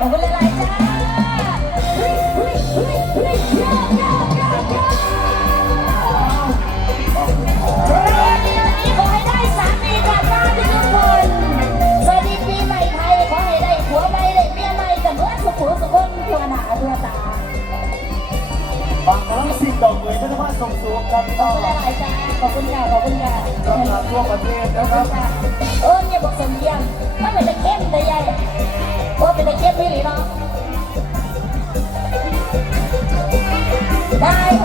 먹을래? ส่งสูงครับพี่ต้คุขอบคุณค่ะขอบคุณค่ะขอบคุณาค่ะงทั่วประเทศนะครับเออเนี่ยบอกสมเยียงมันเป็นตะเข้มตะใหญ่เพราะเป็นตะเข้มไม่หรือเนาะได้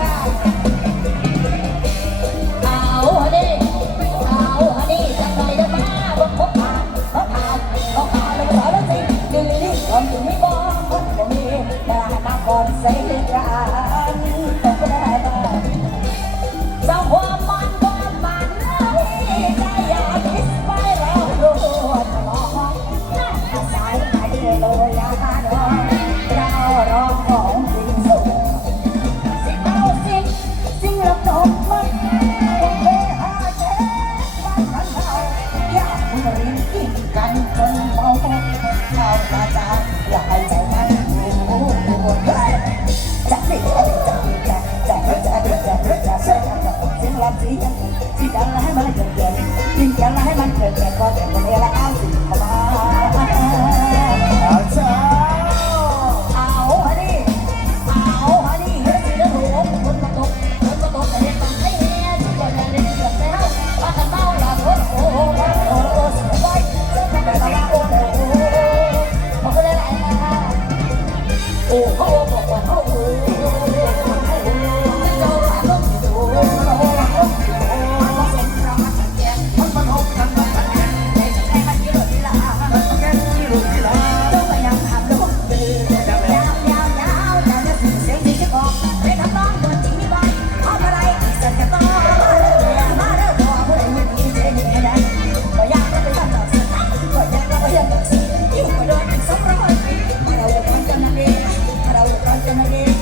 and again.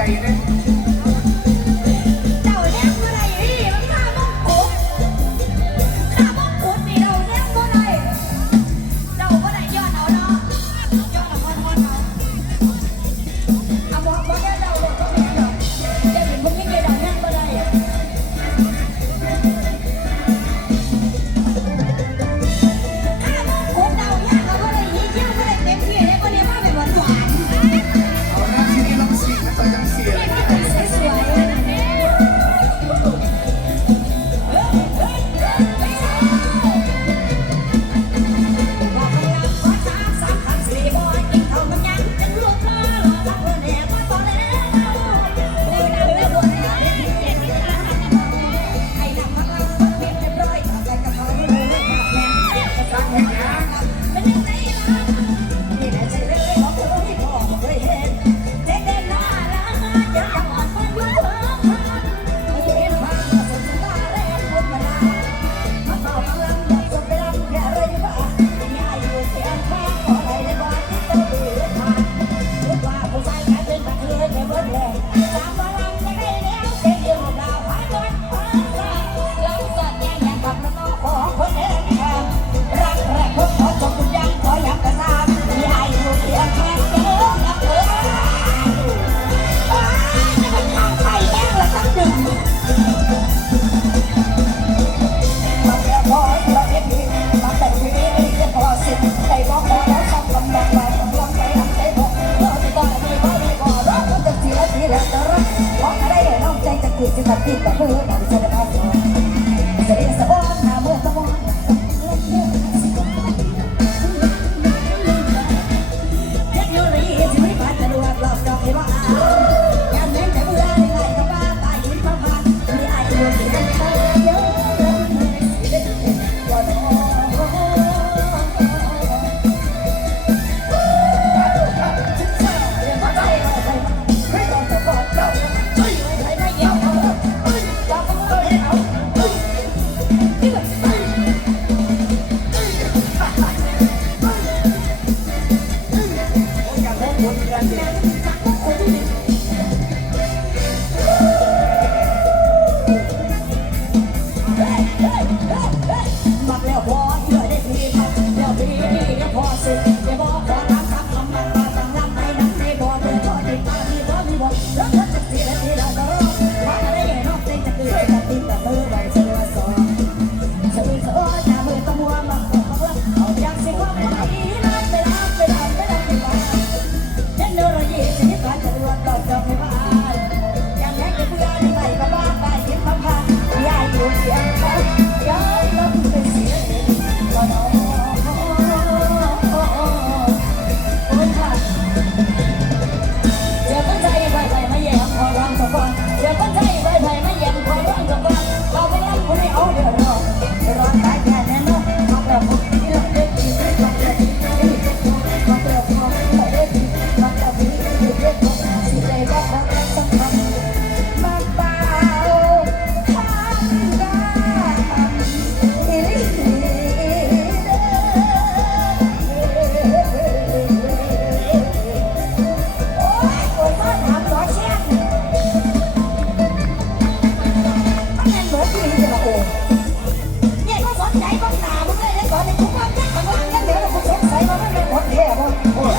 excited.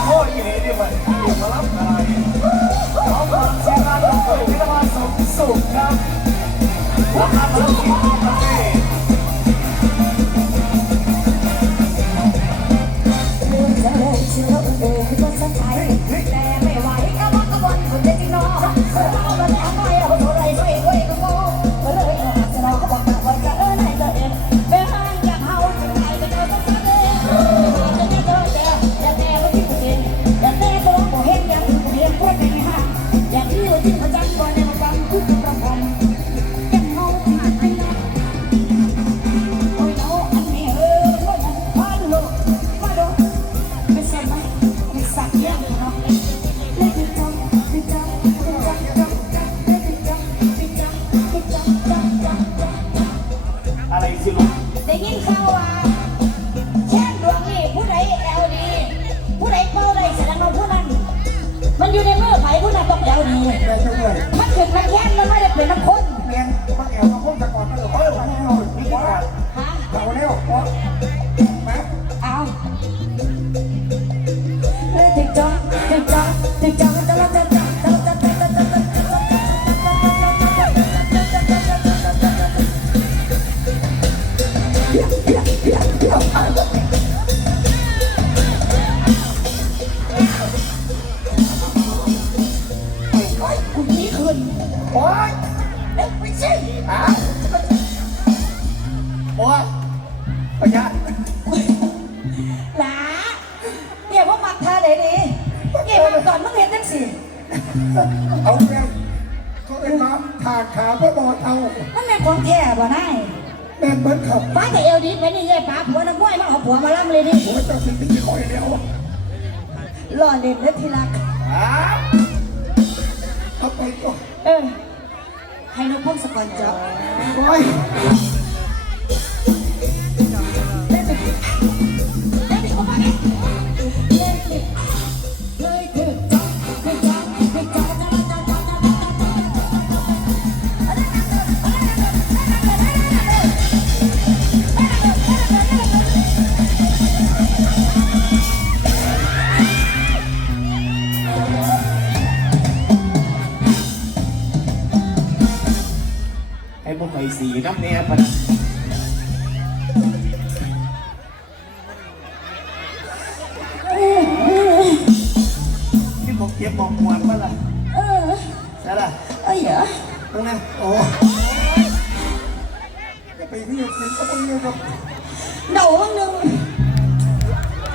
พ่ออีหลีนี่มันมารับอะไรน้องมาเยร์นเราเปิดที่าดสมสุขคาอาจ เห็นจังสิเอาแม่เขาเป็น้ำถากขาเพื่อบอดเอามันเป็นของแท้บ่นายแม่นเบิ้ลครับป้าแต่เอวดีไปนี่งไงป้าผัวนักมวยมาเอาผัวมาล่ำเลยนี่โอ้ยตัดสินที่คอยแล้วรอเล่นนะที่รักไปก่อนเออให้นกพงศกรจับโอ้ย น้ำเนี่ยปะที่บอกเก็บบอกมวนปะล่ะเออใช่ล่ะเอ้ยเหรอตรงนั้นโอ้จะไปที่อื่นก็ต้งเรียกกัเดาบ้างนึง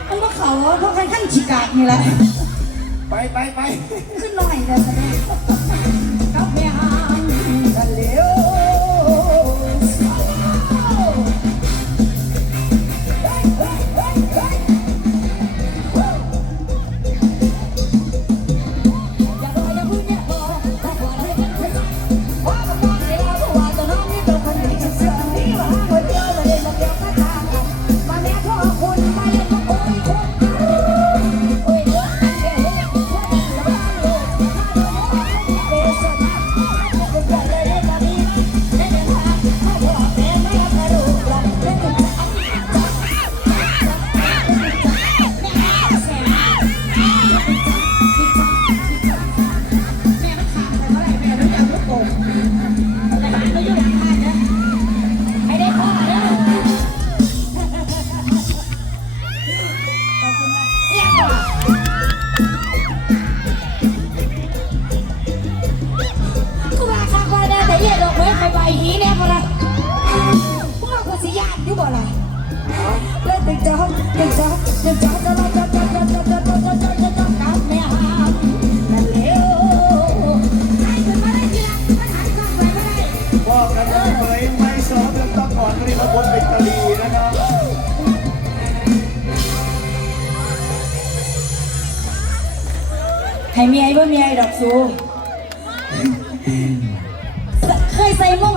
มันก็เขาเขาะใครขั้นฉีกาดนี่แหละไปไปไปขึ้นหน่อยเลยก็ได้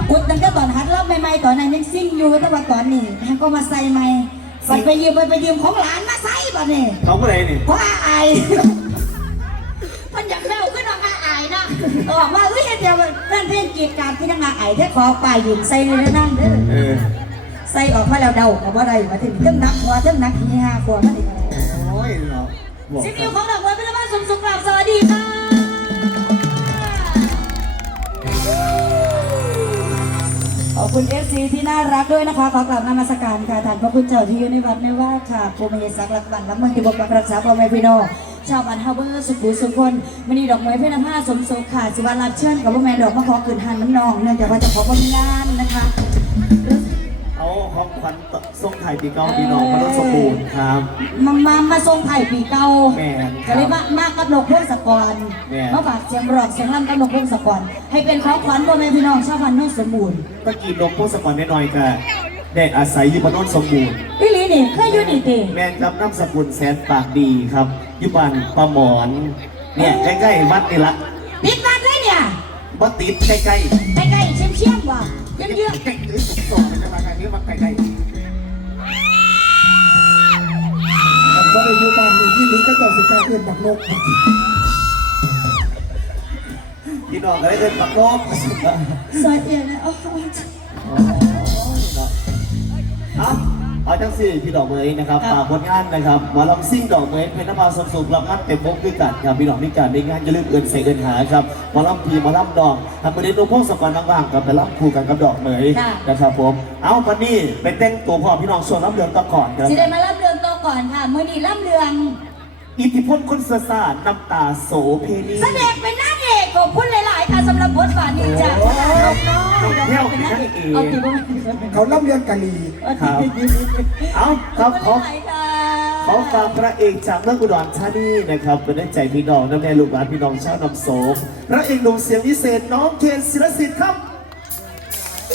กุดตั้งแต่ตอนหัดรอบใหม่ๆตอนนั้นยังซิ่งอยู่แต่ว่าตอนนี้ท่านก็มาใส่ใหม่ไปไปยืมไปไปยืมของหลานมาใส่บ่เนี่ยเขาก็เลยนี่เพราะอาอายมันอยากเร็วขึ้นมาอาอายนะออกมาเฮ้ยเดี๋ยวนั่นเพ่งกีดการที่ยังอาอายแค่ขอป่ายหยิบใส่เลยนะนั่งเด้อเออใส่ออกมาแล้วเดากับว่าไรมาถึงเรื่องนักหัวเรื่องนักที่ห้าขวบมันอีกอะไรโอ้ยเนาะบอกสิบกันิ้นวของดอกบัวเป็นบ้านสมสุขกราบสวัสดีค่ะ อบคุณเอฟซีที่น่ารักด้วยนะคะ ขอกราบนมัสการค่ะท่านพระคุณเจ้าที่อยู่ในวัดในว่าค่ะภูมิยศักดิ์หลักบันและเมืองที่บกักรักษาพ่อแม่พี่น้องชาวบ้านเฮาเบอร์สุขุสุขคนมณีดอกไม้เพื่อนผ้าสมโซค่ะสิวันรับเชิญกับพ่อแม่ดอกมะขอขืนหันน้ำนองเนื่องจากว่าจะขอบนงานนะคะ ของขวัญส่งไทายปีเก้าปีน้องมาลดสมบูรณ์ครับ มามามาทรงไผ่ปีเก่าแม่นครับก็เลยมามากกับนกพงศกรแม่น มาฝากเสียงร้องเสียงร่ำกับนกพงศกร ให้เป็นของขวัญพ่อแม่พี่น้องชาวพันธุ์โนนสมบูรณ์ตะกี้นกพวกสปอนน้อยๆกันได้อาศัยอยู่บนโนนสมบูรณ์พี่ลีนี่เคยอยู่นี่ติแมนครับน้ำสกุลแสนปากดีครับอยุบันปลาหมอน เนี่ยใกล้ๆวัดนี่ละปิดบ้านได้เนี่ย วัดติดใกล้ๆใกล้ใกล้ๆเชี่ยมเชี่ยมๆว่ะ เดี๋ยวเดี๋ยวต่อมันจะมาไงเรื่องมาไกลไกลก็ได้อยู่บ้านนี้ที่นี้ก็ต่อสิการเอื้อนบักนกพี่น้องก็ได้เอื้อนบักนกซอยเอียนเลยอ๋อ เอาจังสี่พี่ดอกเมยนะครับฝากผลงานนะครับหมอลำซิ่งดอกเมยเป็นน้ำมาสมสุขรับงานเต็มวงด้วยกันครับพี่น้องนี่การได้งานจะลืมเอินใส่เอินหาครับหมอลำพีหมอลำดองทำประเด็นนพงศกรว่างๆกับไปลำคู่กันกับดอกเมยนะครับผมเอาวันนี้ไปเต้นตัวพ่อพี่น้องส่วนรับเรืองตะก่อนครับสิได้มารับเรื่องต่อก่อนค่ะมื้อนี้รับเรื่องอิทธิพลคนเสือสารน้ำตาโสเพณีแสดงเป็นนางเอกขอบคุณห ลายๆค่ะสำหรับบทบาทนี้จ้ะน้องน้อยเป็นนางเอกเอาติบ่แม่นเขาล่ำเรียนกะลีครับเอาครับขอขอบคุณหลายๆค่ะขอฝากพระเอกจากเมืองอุดรธานีนะครับเป็นได้ใจพี่น้องน้ำแม่ลูกหลานพี่น้องชาวนำโสมพระเอกหนุ่มเสียงวิเศษน้องเคนศิลสิทธิ์ครับ